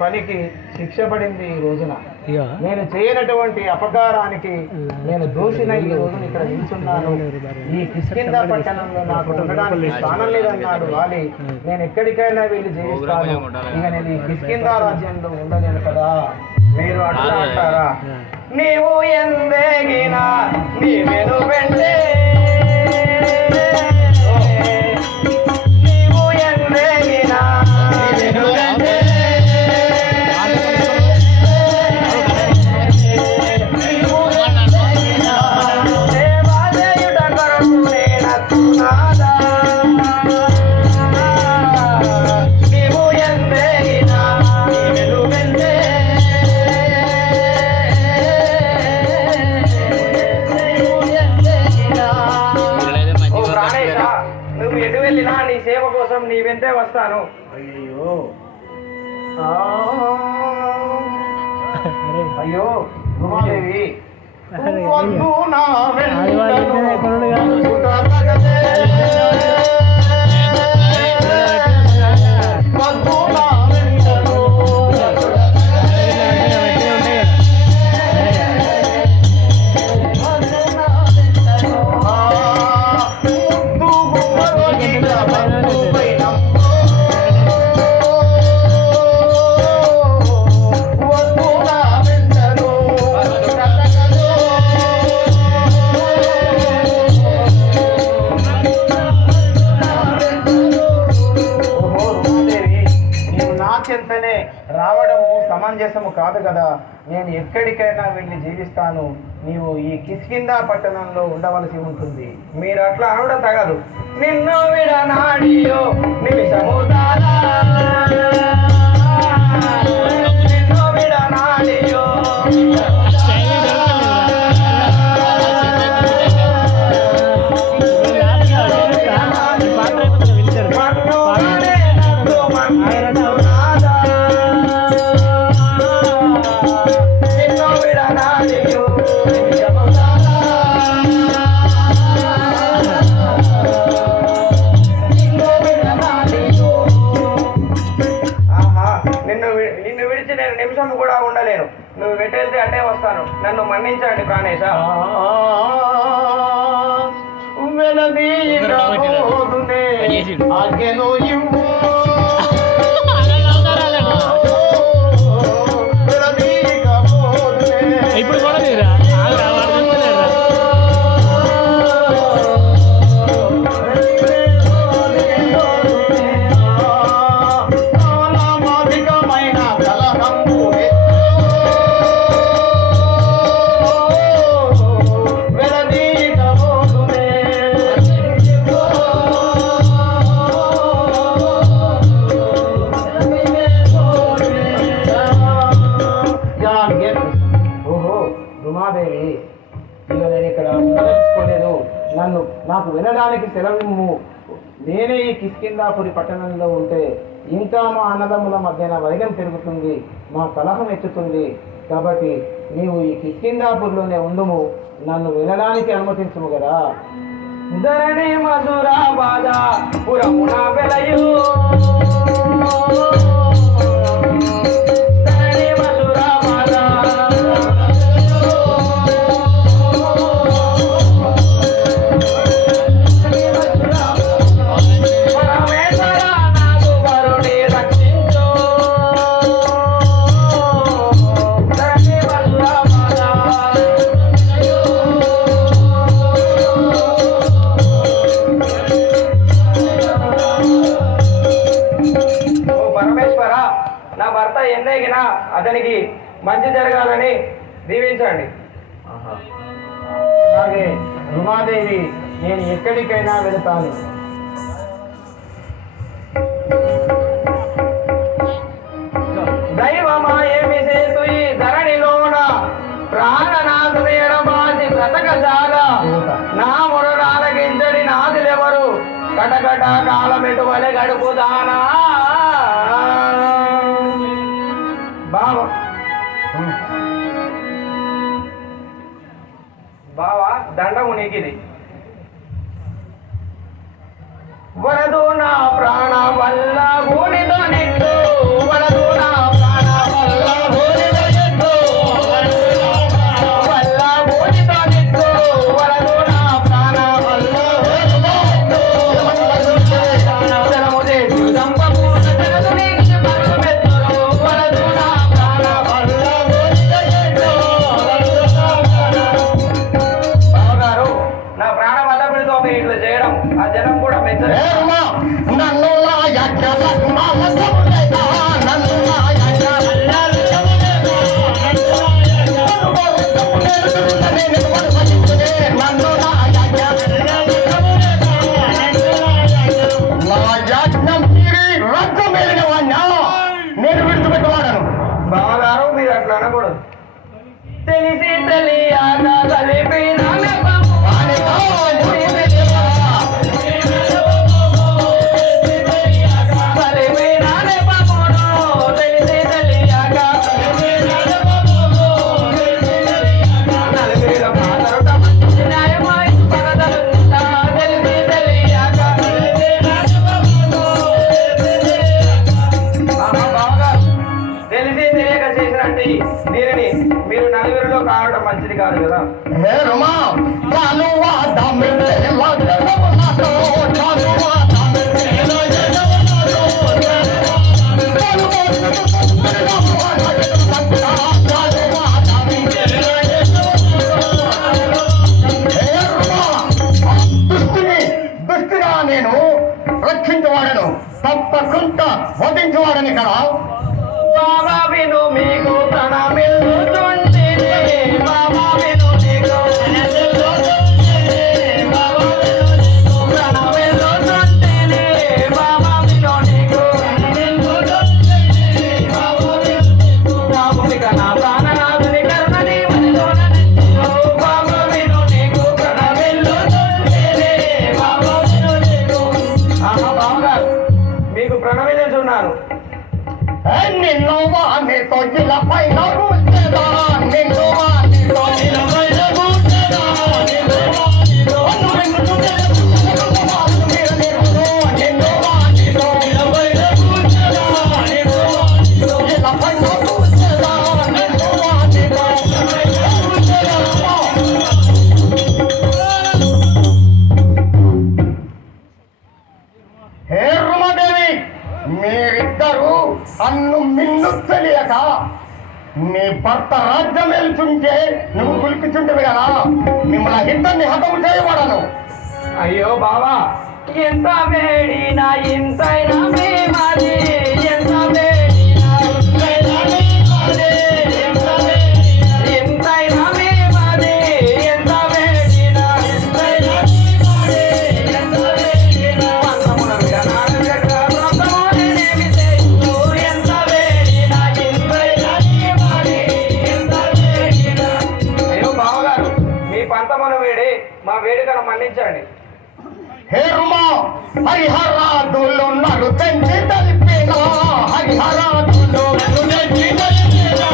పనికి శిక్ష పడింది ఈ రోజున. నేను చేయనటువంటి అపకారానికి నేను దోషిన ఈ రోజున ఇక్కడ నిల్చున్నాను. ఈ కిష్కింద పట్టణంలో నాకు ఉండడానికి స్థానం లేదన్నాడు వాలి. నేను ఎక్కడికైనా వెళ్ళి జీవిస్తాను ఇక నేను ఈ కిష్కింద రాజ్యంలో ఉండలేను కదా. మీరు అట్లా అంటారా? నీవు ఎందేగినా నీవెను వెంటే నీవు వెంటే వస్తాను. అయ్యో. అయ్యో. ఉమాదేవి. వద్దు నా చెంతనే. రావడము సమంజసము కాదు కదా. నేను ఎక్కడికైనా వెళ్ళి జీవిస్తాను. నీవు ఈ కిష్కిందా పట్టణంలో ఉండవలసి ఉంటుంది. మీరు అట్లా అనడం తగదు. నిన్ను విడనాడియో అటే వస్తాను నన్ను మన్నించండి ప్రాణేశ అగ్గెను ఇవ్వు నన్ను వినడానికి సెలవిమ్ము నేనే ఈ కిష్కిందాపురి పట్టణంలో ఉంటే ఇంకా మా అన్నదమ్ముల మధ్యన వైరం పెరుగుతుంది మా కలహం ఎత్తుతుంది. కాబట్టి నీవు ఈ కిష్కిందాపూర్లోనే ఉండుము నన్ను వినడానికి అనుమతించుము కదా. ధరణి మధురా బాధ పురమున వెలయో. భర్త ఎందగినా అతనికి మంచి జరగాలని దీవించండి. అలాగే రుమాదేవి నేను ఎక్కడికైనా వెళతాను. దైవమా ఏమి చేతు ఈ ధరణిలోన ప్రాణనాథుని ఎడబాసి బ్రతక జాల. నా నాదులెవరు? కటకట గడుపుదానా? బావ దండము నీకిది వరదు నా हे रमा प्राणवादा में लगन बनाओ जानवादा में लगन తెలియక నీ భర్త రాజ్యం ఏల్చుంటే నువ్వు కులుకుచుంటవి కదా. మిమ్మల్ని హితాన్ని హతం చేయబడను. అయ్యో బావా ఎంత వేడినా ఇంతైనా మేమది హే రుమా హరిహరాదులు నరు పెంచి తలిపేనా? హరిహరాదులు పెంచి తలిపేనా?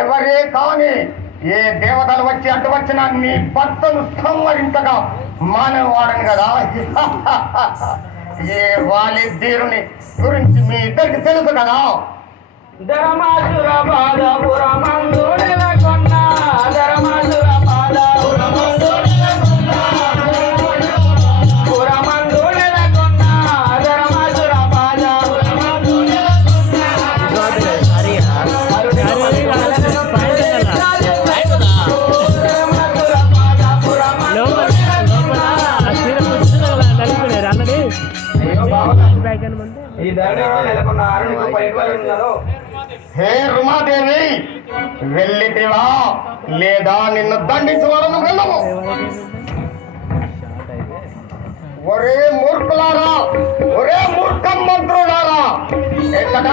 ఎవరే కాని ఏ దేవతలు వచ్చి అడ్డు వచ్చిన నీ భర్తను సంవరించగా మానవాడను కదా ఏ వాలిద్దీరుని గురించి మీ ఇద్దరికి తెలుసు కదా? ధర్మాసుర బాధపురమందు హే రుమాదేవి వెళ్ళితివా లేదా నిన్ను దండించవరను వెళ్ళము ఒరే మూర్ఖులారా ఒరే మూర్ఖం మంత్రులారా ఎక్కడ